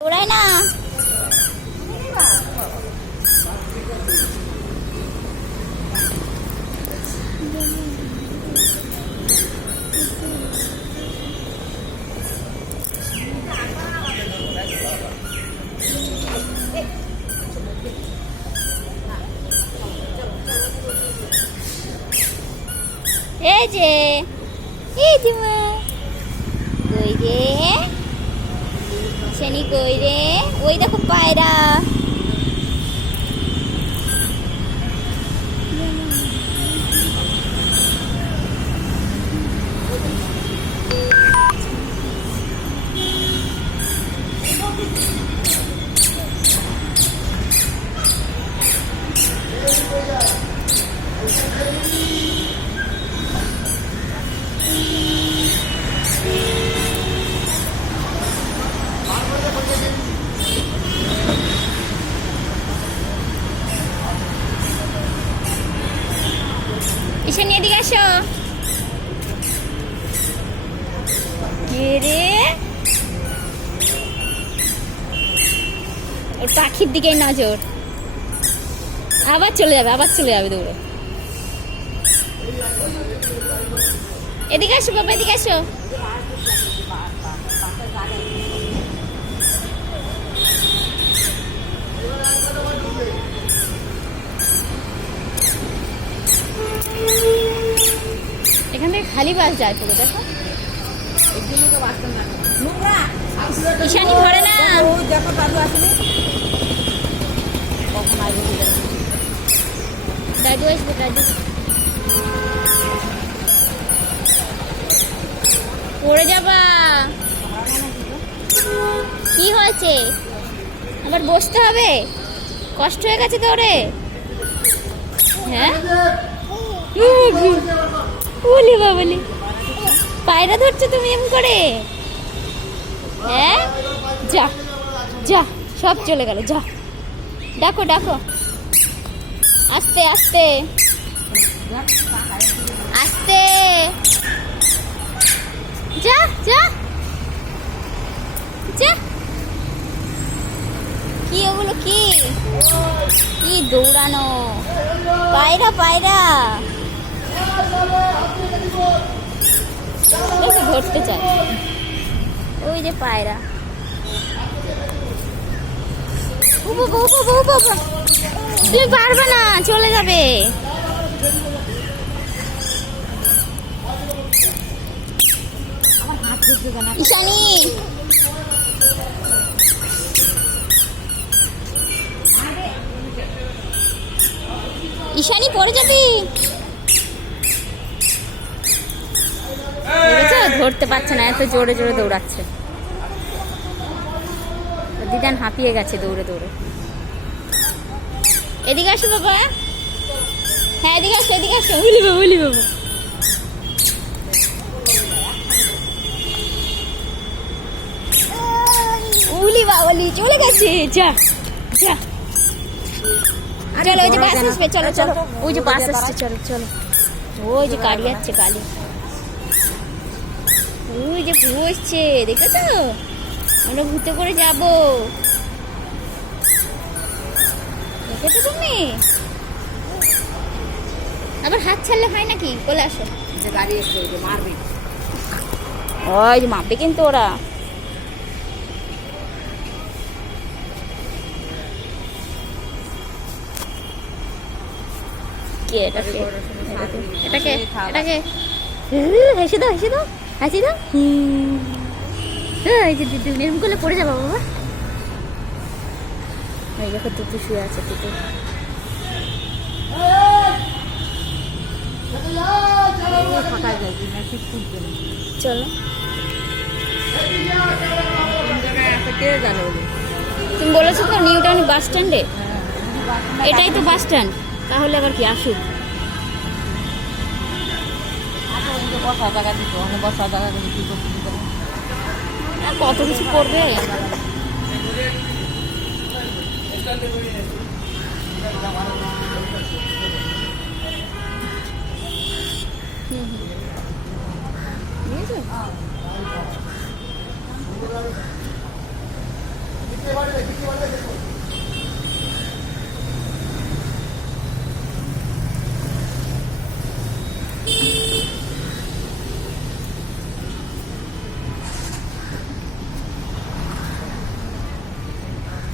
ওরাই না এই যে এই মা কই রে? ওই দেখো পায়রা। Thank এদিকে ওর পাখির দিকে নজর। আবার চলে যাবে, আবার চলে যাবে দৌড়ে। এদিকে আসো বাবা, এদিকে আসো। খালি বাস যায় পুরো, দেখো। না? পড়ে যাবা। কি হয়েছে? আবার বসতে হবে? কষ্ট হয়ে গেছে তোরে হ্যাঁ? বলি বাবলি পায়রা ধরছো তুমি এম করে? হ্যাঁ? যা যা, সব চলে গেল, যা। ডাকো ডাকো। আস্তে আস্তে। আস্তে। যা যা। যা। কি ওগুলো কি? কি দৌড়ানো? পায়রা পায়রা। ধরতে চায়। ওই যে পায়রা। তুমি পারবে না চলে যাবে। ঈশানি। ঈশানি পড়ে যাবি? দেখেছ ধরতে পারছে না এত জোরে জোরে দৌড়াচ্ছে। দিদান হাঁপিয়ে গেছে দৌড়ে দৌড়ে। এদিকে আসো বাবা। হ্যাঁ এদিকে আসো এদিকে আসো। বলি বাবা বলি বাবা। উলি বাবলি চলে গেছে। যা যা। চলো ওই যে বাস আসবে চলো চলো। ওই যে বাস আসছে চলো চলো। ওই যে গাড়ি যাচ্ছে গাড়ি। ওই যে বসছে দেখেছ? আমরা ঘুরতে করে যাব। দেখেছ তুমি? আবার হাত ছাড়লে হয় নাকি? বলে আসো। মারবে। ওই যে মাপবে কিন্তু ওরা। কে এটা এটাকে। এটাকে। হেসে দাও হেসে দাও। হাসি দাও হুম। এই যে দিদি এরকম করলে পড়ে যাব বাবা। এই দেখো তুতু শুয়ে আছে তুতু চলো। আছে তুমি বলেছ তো নিউ টাউন বাস স্ট্যান্ডে? এটাই তো বাস স্ট্যান্ড। তাহলে আবার কি, আসুক। বসা জায়গা দিত মানে বসা জায়গা কি করতে দিতে আর কত কিছু করবে হুম, হুম।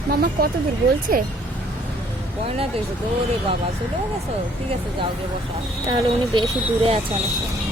মামা কত দূর বলছে? কয়না তো দৌড়ে বাবা চলে গেছো। ঠিক আছে যাও গে বসা। তাহলে উনি বেশি দূরে আছে অনেক সময়।